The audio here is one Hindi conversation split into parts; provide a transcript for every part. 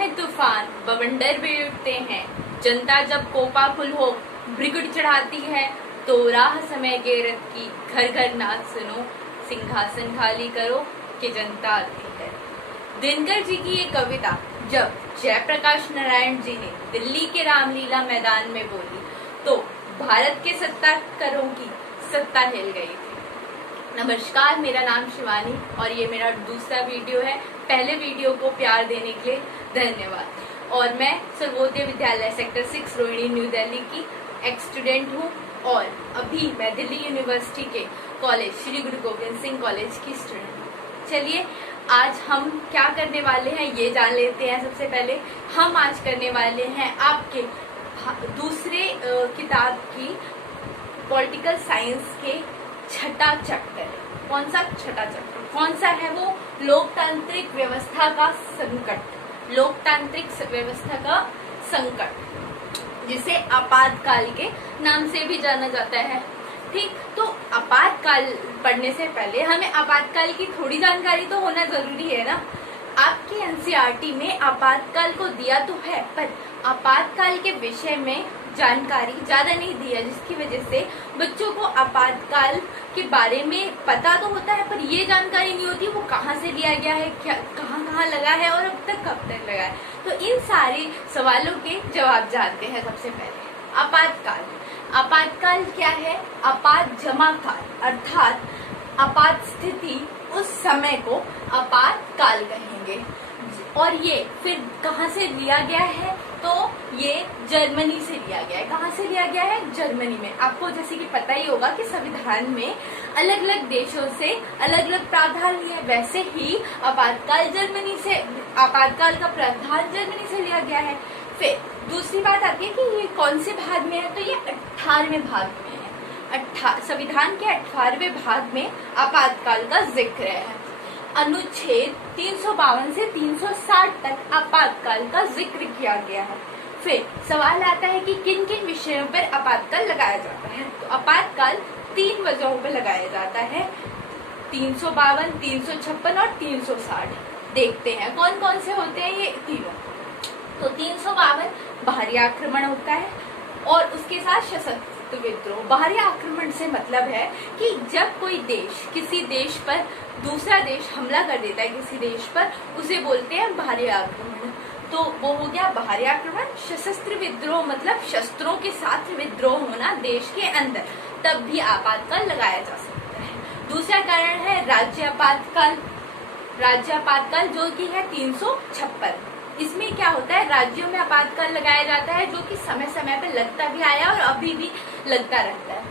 हैं तूफान, बवंडर भी उठते हैं। जनता जब कोपा फुल हो भ्रिकुट चढ़ाती है, तो राह समय के रथ की घर घर नाच सुनो, सिंहासन खाली करो कि जनता आती है। दिनकर जी की ये कविता जब जयप्रकाश नारायण जी ने दिल्ली के रामलीला मैदान में बोली, तो भारत के सत्ताकारों की सत्ता हिल गई थी। नमस्कार, मेरा नाम शिवानी और ये मेरा दूसरा वीडियो है। पहले वीडियो को प्यार देने के लिए धन्यवाद। और मैं सर्वोदय विद्यालय सेक्टर 6 रोहिणी न्यू दिल्ली की एक स्टूडेंट हूँ और अभी मैं दिल्ली यूनिवर्सिटी के कॉलेज श्री गुरु गोविंद सिंह कॉलेज की स्टूडेंट हूँ। चलिए आज हम क्या करने वाले हैं ये जान लेते हैं। सबसे पहले हम आज करने वाले हैं आपके दूसरे किताब की पॉलिटिकल साइंस के छठा चैप्टर। कौन सा छठा चैप्टर कौन सा है? वो लोकतांत्रिक व्यवस्था का संकट। लोकतांत्रिक व्यवस्था का संकट, जिसे आपातकाल के नाम से भी जाना जाता है। ठीक, तो आपातकाल पढ़ने से पहले हमें आपातकाल की थोड़ी जानकारी तो होना जरूरी है ना। आपके एनसीईआरटी में आपातकाल को दिया तो है, पर आपातकाल के विषय में जानकारी ज्यादा नहीं दी है, जिसकी वजह से बच्चों को आपातकाल के बारे में पता तो होता है, पर ये जानकारी नहीं होती वो कहाँ से लिया गया है, क्या कहाँ लगा है और अब तक कब तक लगा है। तो इन सारे सवालों के जवाब जानते हैं। सबसे पहले आपातकाल। आपातकाल क्या है? आपात जमा काल, अर्थात आपात स्थिति, उस समय को आपातकाल कहेंगे। और ये फिर कहाँ से लिया गया है? तो ये जर्मनी से लिया गया है। कहाँ से लिया गया है? जर्मनी में। आपको जैसे कि पता ही होगा कि संविधान में अलग अलग देशों से अलग अलग प्रावधान है, वैसे ही आपातकाल का प्रावधान जर्मनी से लिया गया है। फिर दूसरी बात आती है कि ये कौन से भाग में है? तो ये 18वें भाग में है। संविधान के 18वें भाग में आपातकाल का जिक्र है। अनुच्छेद 352 से 360 तक आपातकाल का जिक्र किया गया है। फिर सवाल आता है कि किन किन विषयों पर आपातकाल लगाया जाता है? तो आपातकाल 3 वजहों पर लगाया जाता है, 352, 356 और 360। देखते हैं कौन कौन से होते हैं ये तीनों। तो 352 बाहरी आक्रमण होता है और उसके साथ सशस्त्र विद्रोह। बाहरी आक्रमण से मतलब है कि जब कोई देश किसी देश पर दूसरा देश हमला कर देता है किसी देश पर, उसे बोलते हैं बाहरी आक्रमण। तो वो हो गया बाहरी आक्रमण। सशस्त्र विद्रोह मतलब शस्त्रों के साथ विद्रोह होना देश के अंदर, तब भी आपातकाल लगाया जा सकता है। दूसरा कारण है राज्य आपातकाल। राज्य आपातकाल जो कि है 356। इसमें क्या होता है? राज्यों में आपातकाल लगाया जाता है, जो कि समय समय पर लगता भी आया और अभी भी लगता रहता है।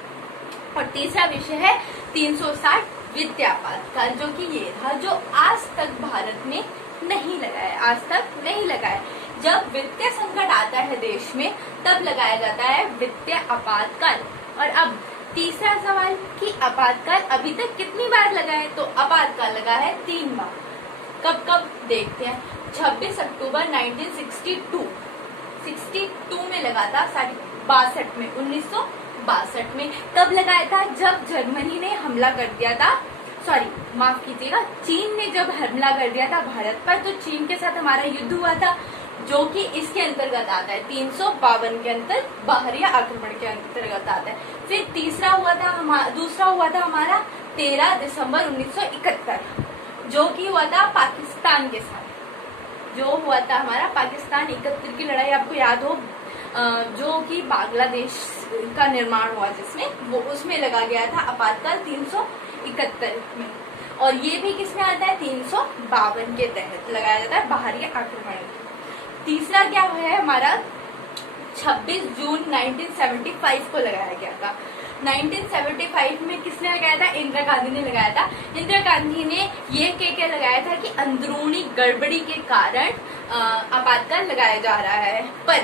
और तीसरा विषय है 360 वित्तीय आपातकाल, जो कि ये था, जो आज तक भारत में नहीं लगा है। आज तक नहीं लगा है। जब वित्तीय संकट आता है देश में, तब लगाया जाता है वित्तीय आपातकाल। और अब तीसरा सवाल कि आपातकाल अभी तक कितनी बार लगा है? तो आपातकाल लगा है 3 बार। कब कब देखते हैं। 26 अक्टूबर 1962 में लगा था, 62 में, 1962 में। तब लगाया था जब जर्मनी ने हमला कर दिया था, माफ कीजिएगा, चीन ने जब हमला कर दिया था भारत पर, तो चीन के साथ हमारा युद्ध हुआ था, जो कि इसके अंतर्गत आता है। 352 के अंतर बाहरी आक्रमण के अंतर्गत आता है। फिर दूसरा हुआ था हमारा 13 दिसंबर 1971, जो कि हुआ था पाकिस्तान के साथ। जो हुआ था हमारा पाकिस्तान 71 की लड़ाई, आपको याद हो, जो कि बांग्लादेश का निर्माण हुआ, जिसमें वो उसमें लगा गया था आपातकाल 371 में। और ये भी किसमें आता है? 352 के तहत लगाया जाता है बाहरी आक्रमण। तीसरा क्या है हमारा? 26 जून 1975 को लगाया गया था। 1975 में किसने लगाया था? इंदिरा गांधी ने लगाया था। इंदिरा गांधी ने ये कह लगाया था कि अंदरूनी गड़बड़ी के कारण आपातकाल लगाया जा रहा है, पर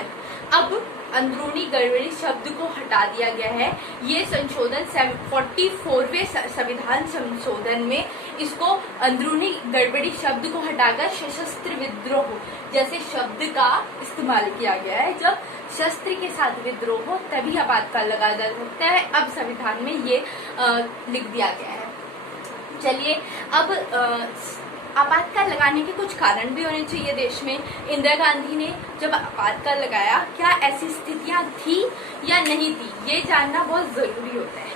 अब अंदरूनी गड़बड़ी शब्द को हटा दिया गया है। ये संशोधन 44वें संविधान संशोधन में इसको अंदरूनी गड़बड़ी शब्द को हटाकर सशस्त्र विद्रोह जैसे शब्द का इस्तेमाल किया गया है। जब शस्त्र के साथ विद्रोह हो तभी आपातकाल लगाया जा सकता है। अब संविधान में ये लिख दिया गया है। चलिए अब आपातकाल लगाने के कुछ कारण भी होने चाहिए देश में। इंदिरा गांधी ने जब आपातकाल लगाया, क्या ऐसी स्थितियां थी या नहीं थी, ये जानना बहुत जरूरी होता है।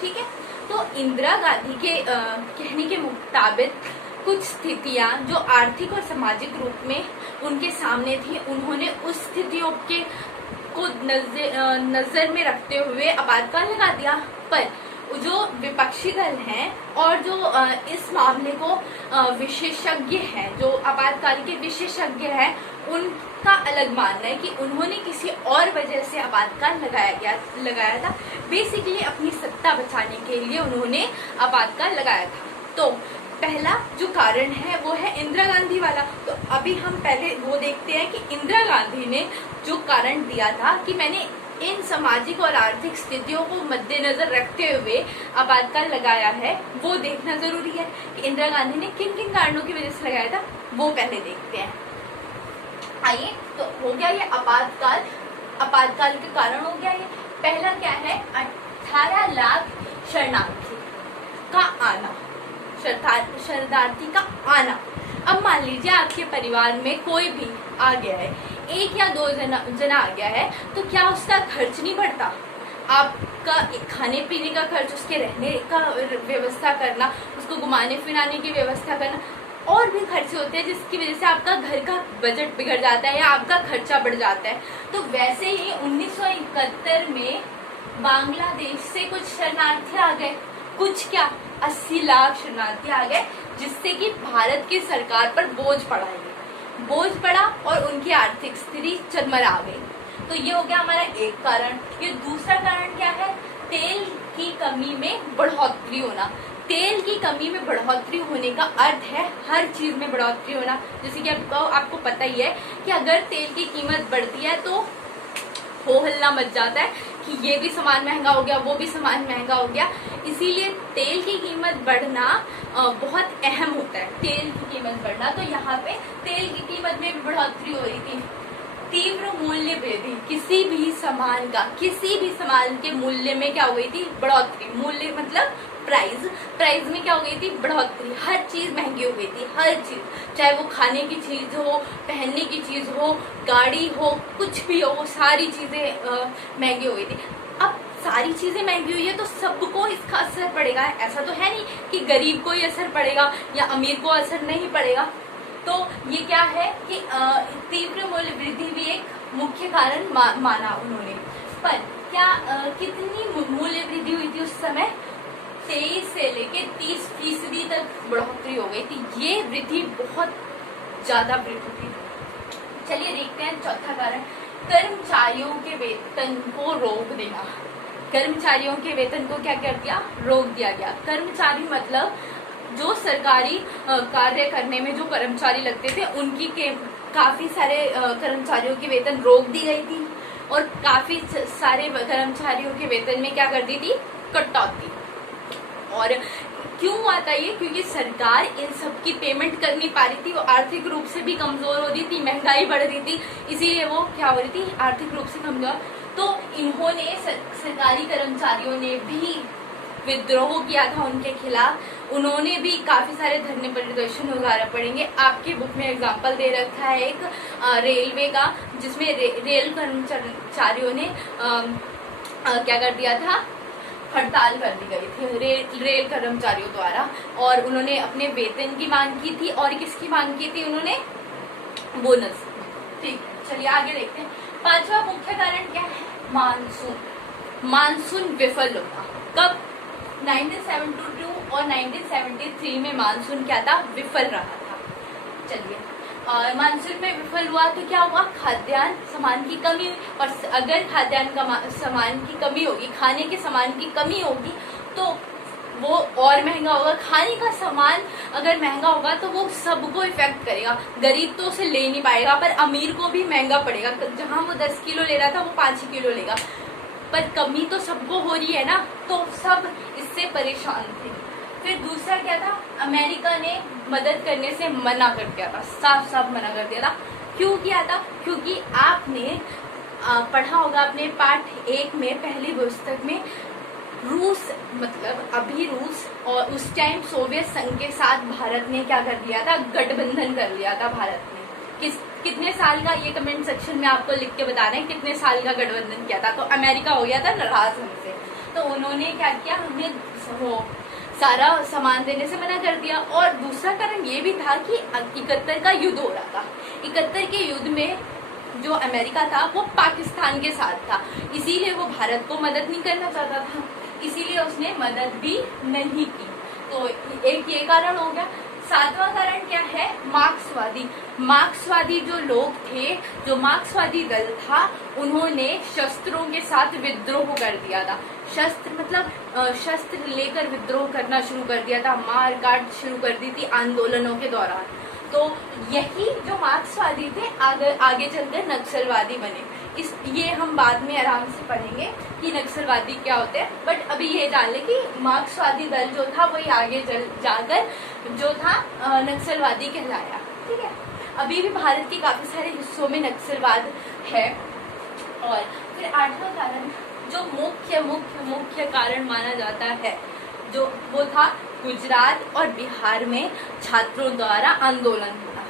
ठीक है, तो इंदिरा गांधी के कहने के मुताबिक कुछ स्थितियां जो आर्थिक और सामाजिक रूप में उनके सामने थी, उन्होंने उस स्थितियों के को नजर में रखते हुए आपातकाल लगा दिया। पर जो विपक्षी दल हैं और जो इस मामले को विशेषज्ञ हैं, जो आपातकाल के विशेषज्ञ हैं, उनका अलग मानना है कि उन्होंने किसी और वजह से आपातकाल लगाया था। बेसिकली अपनी सत्ता बचाने के लिए उन्होंने आपातकाल लगाया था। तो पहला जो कारण है वो है इंदिरा गांधी वाला। तो अभी हम पहले वो देखते हैं कि इंदिरा गांधी ने जो कारण दिया था कि मैंने इन सामाजिक और आर्थिक स्थितियों को मद्देनजर रखते हुए आपातकाल लगाया है, वो देखना जरूरी है कि इंदिरा गांधी ने किन किन कारणों की वजह से लगाया था, वो पहले देखते हैं। आइए, तो हो गया ये आपातकाल, आपातकाल के कारण हो गया ये। पहला क्या है, 18 लाख शरणार्थी का आना, शरणार्थी का आना। अब मान लीजिए आपके परिवार में कोई भी आ गया है, एक या दो जना आ गया है, तो क्या उसका खर्च नहीं बढ़ता? आपका खाने पीने का खर्च, उसके रहने का व्यवस्था करना, उसको घुमाने फिराने की व्यवस्था करना, और भी खर्चे होते हैं जिसकी वजह से आपका घर का बजट बिगड़ जाता है या आपका खर्चा बढ़ जाता है। तो वैसे ही 1971 में बांग्लादेश से कुछ शरणार्थी आ गए, कुछ क्या 80 लाख शरणार्थी आ गए, जिससे कि भारत की सरकार पर बोझ पड़ा और उनकी आर्थिक स्थिति चरमरा गई। तो ये हो गया हमारा एक कारण। ये दूसरा कारण क्या है, तेल की कमी में बढ़ोतरी होना। तेल की कमी में बढ़ोतरी होने का अर्थ है हर चीज में बढ़ोतरी होना। जैसे कि आपको पता ही है कि अगर तेल की कीमत बढ़ती है तो हो हल्ला मच जाता है कि ये भी सामान महंगा हो गया, वो भी सामान महंगा हो गया। इसीलिए तेल की कीमत बढ़ना बहुत अहम होता है, तेल की कीमत बढ़ना। तो यहाँ पे तेल की कीमत में भी बढ़ोतरी हो रही थी। तीव्र मूल्य वृद्धि, किसी भी सामान के मूल्य में क्या हो गई थी, बढ़ोतरी। मूल्य मतलब प्राइस में क्या हो गई थी, बढ़ोतरी। हर चीज महंगी हो गई थी, हर चीज, चाहे वो खाने की चीज हो, पहनने की चीज हो, गाड़ी हो, कुछ भी हो, सारी चीजें महंगी हो गई थी। अब सारी चीजें महंगी हुई है तो सबको इसका असर पड़ेगा। ऐसा तो है नहीं कि गरीब को ही असर पड़ेगा या अमीर को असर नहीं पड़ेगा। तो ये क्या है कि तीव्र मूल्य वृद्धि भी एक मुख्य कारण माना उन्होंने। पर क्या कितनी मूल्य वृद्धि हुई थी उस समय, 23 से लेके 30% तक बढ़ोतरी हो गई थी। ये वृद्धि बहुत ज्यादा वृद्धि थी। चलिए देखते हैं चौथा कारण, कर्मचारियों के वेतन को रोक देना। कर्मचारियों के वेतन को क्या कर दिया, रोक दिया गया। कर्मचारी मतलब जो सरकारी कार्य करने में जो कर्मचारी लगते थे, उनकी काफी सारे कर्मचारियों की वेतन रोक दी गई थी और काफी सारे कर्मचारियों के वेतन में क्या कर दी थी, कटौती। और क्यों आता ये, क्योंकि सरकार इन सब की पेमेंट कर नहीं पा रही थी, वो आर्थिक रूप से भी कमजोर हो रही थी, महंगाई बढ़ रही थी, इसीलिए वो क्या हो रही थी, आर्थिक रूप से कमजोर। तो इन्होंने सरकारी कर्मचारियों ने भी विद्रोह किया था उनके खिलाफ। उन्होंने भी काफी सारे धरने प्रदर्शन वगैरह पड़ेंगे। आपके बुक में एग्जाम्पल दे रखा है एक रेलवे का, जिसमें रेल कर्मचारियों ने क्या कर दिया था, हड़ताल कर दी गई थी रेल कर्मचारियों द्वारा, और उन्होंने अपने वेतन की मांग की थी। और किसकी मांग की थी उन्होंने, बोनस। ठीक है, चलिए आगे देखते हैं। पांचवा मुख्य कारण क्या है, मानसून विफल होना। कब, 1972 और 1973 में मानसून क्या था, विफल रहा था। चलिए, मानसून में विफल हुआ तो क्या हुआ, खाद्यान्न सामान की कमी। और अगर खाद्यान्न सामान की कमी होगी, खाने के सामान की कमी होगी, तो वो और महंगा होगा। खाने का सामान अगर महंगा होगा तो वो सबको इफेक्ट करेगा। गरीब तो उसे ले नहीं पाएगा, पर अमीर को भी महंगा पड़ेगा। जहां वो 10 किलो ले रहा था वो 5 किलो लेगा। पर कमी तो सबको हो रही है ना, तो सब इससे परेशान थे। फिर दूसरा क्या था, अमेरिका ने मदद करने से मना कर दिया था, साफ साफ मना कर दिया था। क्यों किया था, क्योंकि आपने पढ़ा होगा अपने पाठ 1 में, पहली पुस्तक में, रूस मतलब अभी रूस और उस टाइम सोवियत संघ के साथ भारत ने क्या कर दिया था, गठबंधन कर लिया था भारत ने। कितने साल का, ये कमेंट सेक्शन में आपको लिख के बता रहे हैं कितने साल का गठबंधन किया था। तो अमेरिका हो गया था नाराज हमसे, तो उन्होंने क्या किया, हमें वो सारा सामान देने से मना कर दिया। और दूसरा कारण ये भी था कि 71 का युद्ध हो रहा था। 71 के युद्ध में जो अमेरिका था वो पाकिस्तान के साथ था, इसीलिए वो भारत को मदद नहीं करना चाहता था, इसीलिए उसने मदद भी नहीं की। तो एक ये कारण हो गया। सातवां कारण क्या है, मार्क्सवादी। मार्क्सवादी जो लोग थे, जो मार्क्सवादी दल था, उन्होंने शस्त्रों के साथ विद्रोह कर दिया था। शस्त्र मतलब शस्त्र लेकर विद्रोह करना शुरू कर दिया था, मार काट शुरू कर दी थी आंदोलनों के दौरान। तो यही जो मार्क्सवादी थे आगे चलकर नक्सलवादी बने। ये हम बाद में आराम से पढ़ेंगे कि नक्सलवादी क्या होते हैं, बट अभी ये जान ले कि मार्क्सवादी दल जो था वही आगे जाकर जो था नक्सलवादी कहलाया। ठीक है, अभी भी भारत के काफी सारे हिस्सों में नक्सलवाद है। और फिर आठवां कारण जो मुख्य कारण माना जाता है, जो वो था गुजरात और बिहार में छात्रों द्वारा आंदोलन हुआ।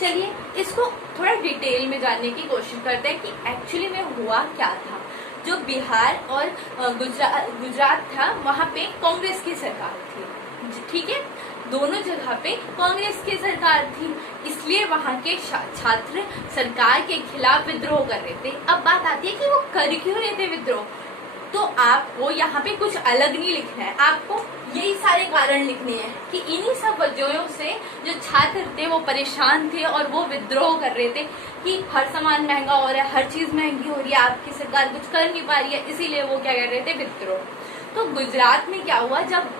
चलिए इसको थोड़ा डिटेल में जानने की कोशिश करते हैं कि एक्चुअली में हुआ क्या था। जो बिहार और गुजरात था, वहाँ पे कांग्रेस की सरकार थी। ठीक है, दोनों जगह पे कांग्रेस की सरकार थी, इसलिए वहाँ के छात्र सरकार के खिलाफ विद्रोह कर रहे थे। अब बात आती है कि वो कर क्यों रहे थे विद्रोह। तो आपको यहाँ पे कुछ अलग नहीं लिखना है, आपको यही सारे कारण लिखने हैं कि इन्हीं सब वजहों से जो छात्र थे वो परेशान थे और वो विद्रोह कर रहे थे कि हर सामान महंगा हो रहा है, हर चीज महंगी हो रही है, आपकी सरकार कुछ कर नहीं पा रही है, इसीलिए वो क्या कर रहे थे, विद्रोह। तो गुजरात में क्या हुआ, जब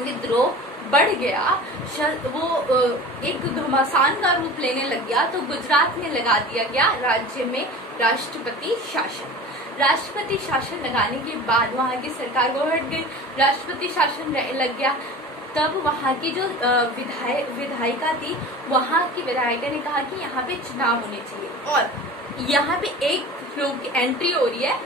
विद्रोह बढ़ गया, वो एक घमासान का रूप लेने लग गया, तो गुजरात में लगा दिया गया राज्य में राष्ट्रपति शासन। राष्ट्रपति शासन लगाने के बाद वहाँ की सरकार को हट गई, राष्ट्रपति शासन लग गया। तब वहाँ की जो विधायिका थी, वहाँ की विधायिका ने कहा कि यहाँ पे चुनाव होने चाहिए। और यहाँ पे एक लोग की एंट्री हो रही है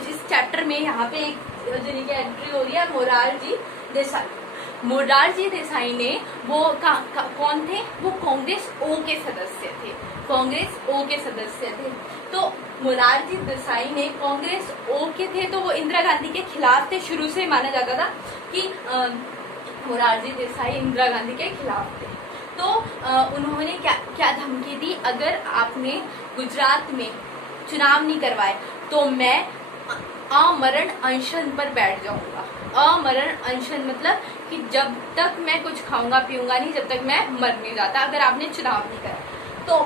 इस चैप्टर में, यहाँ पे एक जिन्हीं की एंट्री हो रही है, मोरारजी देसाई। मोरारजी देसाई ने वो कौन थे, वो कांग्रेस ओ के सदस्य थे, कांग्रेस ओ के सदस्य थे। तो मोरारजी देसाई ने कांग्रेस ओ के थे, तो वो इंदिरा गांधी के खिलाफ थे। शुरू से माना जाता था कि मोरारजी देसाई इंदिरा गांधी के खिलाफ थे। तो उन्होंने क्या धमकी दी, अगर आपने गुजरात में चुनाव नहीं करवाए तो मैं आमरण अनशन पर बैठ जाऊंगा। आमरण अनशन मतलब कि जब तक मैं कुछ खाऊंगा पीऊंगा नहीं, जब तक मैं मर नहीं जाता, अगर आपने चुनाव नहीं करा। तो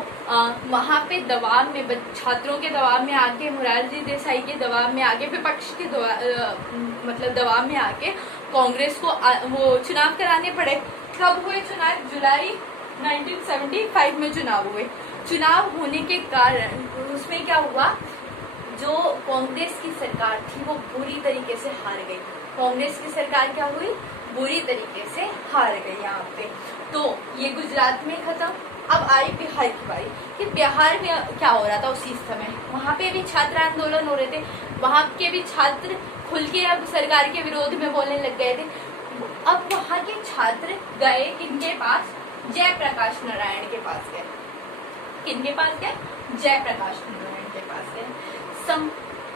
वहाँ पे दबाव में, छात्रों के दबाव में आके, मोरारजी देसाई के दबाव में आके, विपक्ष के मतलब दबाव में आके कांग्रेस को वो चुनाव कराने पड़े। कब हुए चुनाव, जुलाई 1975 में चुनाव हुए। चुनाव होने के कारण उसमें क्या हुआ, जो कांग्रेस की सरकार थी वो बुरी तरीके से हार गई। कांग्रेस की सरकार क्या हुई, बुरी तरीके से हार गई यहाँ पे। तो ये गुजरात में खत्म। अब आई बिहार की बारी कि बिहार में क्या हो रहा था उसी समय, वहाँ पे भी छात्र आंदोलन हो रहे थे, वहाँ के भी छात्र खुल के अब सरकार के विरोध में बोलने लग गए थे। अब वहाँ के छात्र गए किनके पास, जयप्रकाश नारायण के पास गए। किनके पास गए, जयप्रकाश नारायण के पास गए।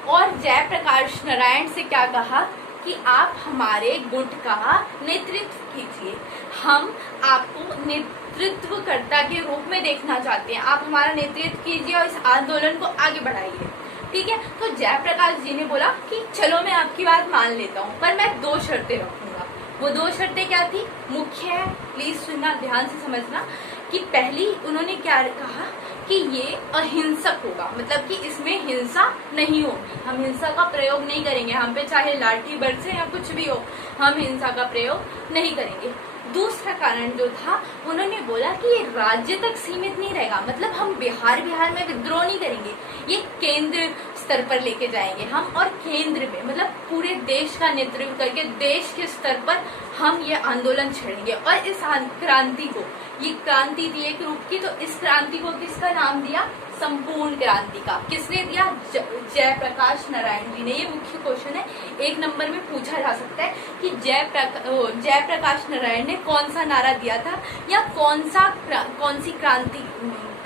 और जयप्रकाश नारायण से क्या कहा कि आप हमारे गुट का नेतृत्व कीजिए, हम आपको नेतृत्वकर्ता के रूप में देखना चाहते हैं, आप हमारा नेतृत्व कीजिए और इस आंदोलन को आगे बढ़ाइए। ठीक है, तो जयप्रकाश जी ने बोला कि चलो मैं आपकी बात मान लेता हूँ, पर मैं 2 शर्तें रखूंगा। वो 2 शर्तें क्या थी, मुख्य है, प्लीज सुनना, ध्यान से समझना। कि पहली उन्होंने क्या कहा कि ये अहिंसक होगा, मतलब कि इसमें हिंसा नहीं होगी, हम हिंसा का प्रयोग नहीं करेंगे, हम पे चाहे लाठी बरसे या कुछ भी हो, हम हिंसा का प्रयोग नहीं करेंगे। दूसरा कारण जो था, उन्होंने बोला कि ये राज्य तक सीमित नहीं रहेगा, मतलब हम बिहार में विद्रोह नहीं करेंगे, ये केंद्र स्तर पर लेके जाएंगे हम, और केंद्र में मतलब पूरे देश का नेतृत्व करके देश के स्तर पर हम ये आंदोलन छेड़ेंगे। और इस क्रांति को, ये क्रांति थी एक रूप की, तो इस क्रांति को किसका नाम दिया, संपूर्ण क्रांति का किसने दिया? जयप्रकाश नारायण जी ने। ये मुख्य क्वेश्चन है, 1 नंबर में पूछा जा सकता है कि जयप्रकाश नारायण ने कौन सा नारा दिया था या कौन सी क्रांति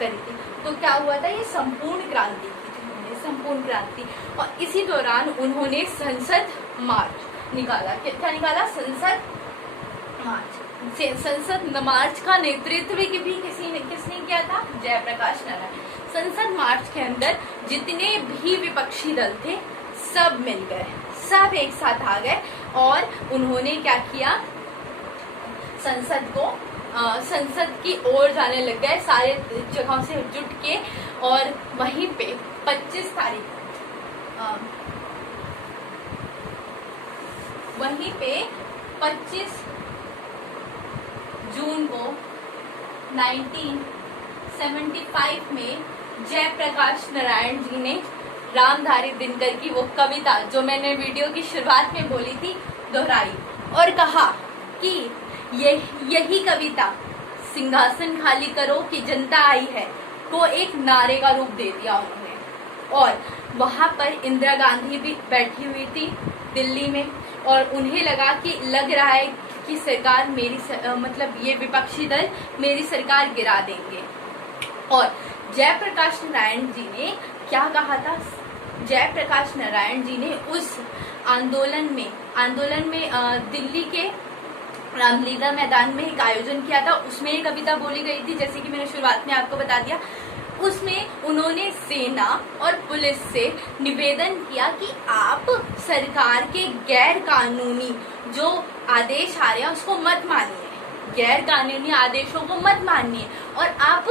करी थी। तो क्या हुआ था? ये संपूर्ण क्रांति की थी उन्होंने, संपूर्ण क्रांति। और इसी दौरान उन्होंने संसद मार्च निकाला। क्या निकाला? संसद मार्च। संसद मार्च का नेतृत्व भी किसने किया था? जयप्रकाश नारायण। संसद मार्च के अंदर जितने भी विपक्षी दल थे सब मिल गए, सब एक साथ आ गए और उन्होंने क्या किया? संसद की ओर जाने लग गए, सारे जगहों से जुट के। और वहीं पे 25 तारीख वहीं पे 25 जून को 1975 में जयप्रकाश नारायण जी ने रामधारी दिनकर की वो कविता जो मैंने वीडियो की शुरुआत में बोली थी दोहराई और कहा कि यही कविता सिंहासन खाली करो कि जनता आई है को एक नारे का रूप दे दिया उन्होंने। और वहां पर इंदिरा गांधी भी बैठी हुई थी दिल्ली में और उन्हें लग रहा है कि सरकार मतलब ये विपक्षी दल मेरी सरकार गिरा देंगे। और जयप्रकाश नारायण जी ने क्या कहा था? जयप्रकाश नारायण जी ने उस आंदोलन में दिल्ली के रामलीला मैदान में एक आयोजन किया था, उसमें एक कविता बोली गई थी, जैसे कि मैंने शुरुआत में आपको बता दिया। उसमें उन्होंने सेना और पुलिस से निवेदन किया कि आप सरकार के गैर कानूनी जो आदेश आ रहे हैं उसको मत मानिए, गैर कानूनी आदेशों को मत मानिए और आप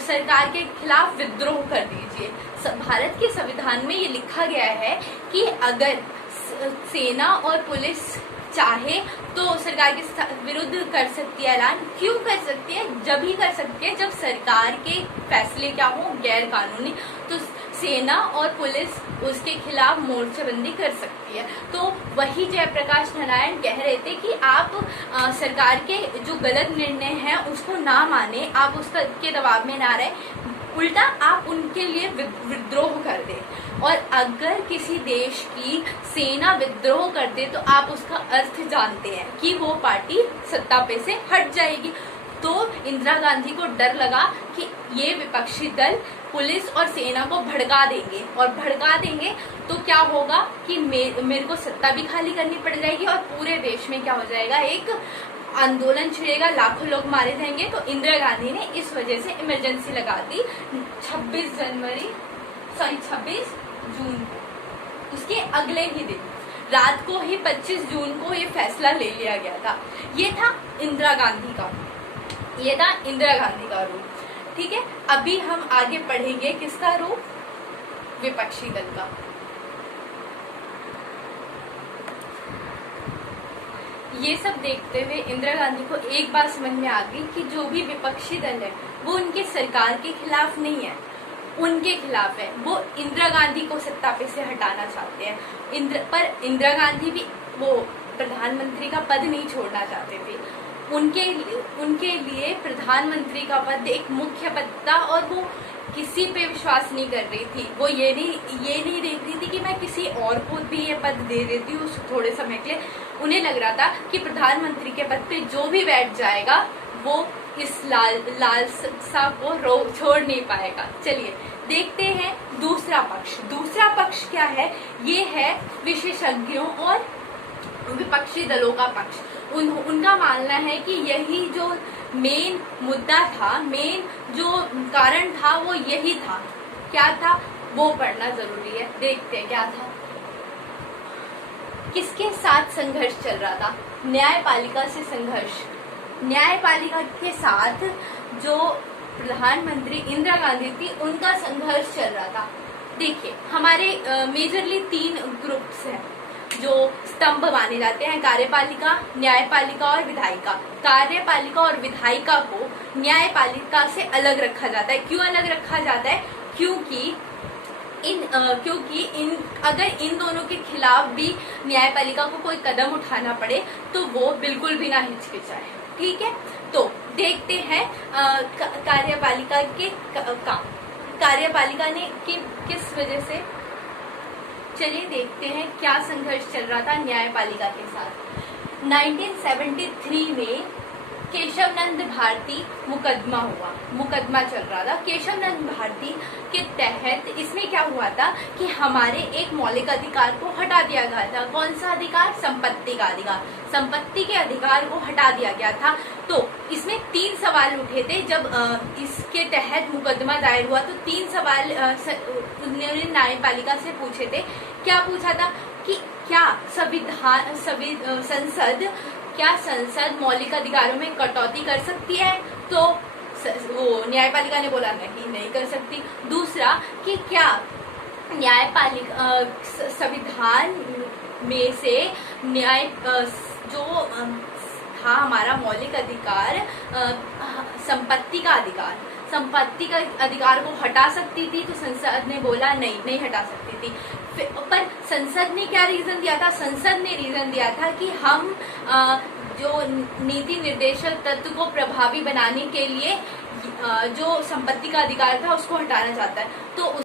सरकार के खिलाफ विद्रोह कर दीजिए। भारत के संविधान में ये लिखा गया है कि अगर सेना और पुलिस चाहे तो सरकार के विरुद्ध कर सकती है ऐलान। क्यों कर सकती है? जब ही कर सकती है जब सरकार के फैसले क्या हो गैर कानूनी, तो सेना और पुलिस उसके खिलाफ मोर्चेबंदी कर सकती है। तो वही जयप्रकाश नारायण कह रहे थे कि आप सरकार के जो गलत निर्णय हैं उसको ना माने, आप उसके दबाव में ना रहे, उल्टा आप उनके लिए विद्रोह कर दे। और अगर किसी देश की सेना विद्रोह कर दे तो आप उसका अर्थ जानते हैं कि वो पार्टी सत्ता पे से हट जाएगी। तो इंदिरा गांधी को डर लगा कि ये विपक्षी दल पुलिस और सेना को भड़का देंगे और भड़का देंगे तो क्या होगा कि मेरे को सत्ता भी खाली करनी पड़ जाएगी और पूरे देश में क्या हो जाएगा, एक आंदोलन छिड़ेगा, लाखों लोग मारे जाएंगे। तो इंदिरा गांधी ने इस वजह से इमरजेंसी लगा दी 26 जून को। उसके अगले ही दिन रात को ही 25 जून को ये फैसला ले लिया गया था। ये था इंदिरा गांधी का रूप। ठीक है, अभी हम आगे पढ़ेंगे किसका रूप? विपक्षी दल का। ये सब देखते हुए इंदिरा गांधी को एक बात समझ में आ गई कि जो भी विपक्षी दल है वो उनके सरकार के खिलाफ नहीं है, उनके खिलाफ है। वो इंदिरा गांधी को सत्ता पे से हटाना चाहते हैं। पर इंदिरा गांधी भी वो प्रधानमंत्री का पद नहीं छोड़ना चाहते थे। उनके लिए प्रधानमंत्री का पद एक मुख्य पद था और वो किसी पे विश्वास नहीं कर रही थी। वो ये नहीं देख रही थी कि मैं किसी और को भी ये पद दे देती हूँ थोड़े समय के लिए। उन्हें लग रहा था कि प्रधानमंत्री के पद पे जो भी बैठ जाएगा वो इस लालसा को छोड़ नहीं पाएगा। चलिए देखते हैं दूसरा पक्ष क्या है। ये है विशेषज्ञों और विपक्षी दलों का पक्ष। उनका मानना है कि यही जो मेन मुद्दा था, मेन जो कारण था वो यही था। क्या था वो पढ़ना जरूरी है। देखते हैं क्या था। किसके साथ संघर्ष चल रहा था? न्यायपालिका से संघर्ष। न्यायपालिका के साथ जो प्रधानमंत्री इंदिरा गांधी थी उनका संघर्ष चल रहा था। देखिए हमारे मेजरली 3 ग्रुप्स हैं जो स्तंभ माने जाते हैं, कार्यपालिका, न्यायपालिका और विधायिका। कार्यपालिका और विधायिका को न्यायपालिका से अलग रखा जाता है। क्यों अलग रखा जाता है? क्योंकि अगर इन दोनों के खिलाफ भी न्यायपालिका को कोई कदम उठाना पड़े तो वो बिल्कुल भी ना हिचकिचाए। ठीक है, तो देखते हैं कार्यपालिका के काम। कार्यपालिका ने किस वजह से? चलिए देखते हैं क्या संघर्ष चल रहा था न्यायपालिका के साथ। 1973 में केशवनंद भारती मुकदमा चल रहा था। केशवनंद भारती के तहत इसमें क्या हुआ था कि हमारे एक मौलिक अधिकार को हटा दिया गया था। कौन सा अधिकार? संपत्ति का अधिकार। संपत्ति के अधिकार को हटा दिया गया था। तो इसमें 3 सवाल उठे थे जब इसके तहत मुकदमा दायर हुआ। तो 3 सवाल उन्होंने न्यायपालिका से पूछे थे। क्या पूछा था कि क्या संसद मौलिक अधिकारों में कटौती कर सकती है? तो वो न्यायपालिका ने बोला नहीं कर सकती। दूसरा कि क्या न्यायपालिका संविधान में से जो था हमारा मौलिक अधिकार, संपत्ति का अधिकार को हटा सकती थी? तो संसद ने बोला नहीं हटा सकती थी। पर संसद ने क्या रीजन दिया था? संसद ने रीजन दिया था कि हम जो नीति निर्देशक तत्व को प्रभावी बनाने के लिए जो संपत्ति का अधिकार था उसको हटाना चाहता है। तो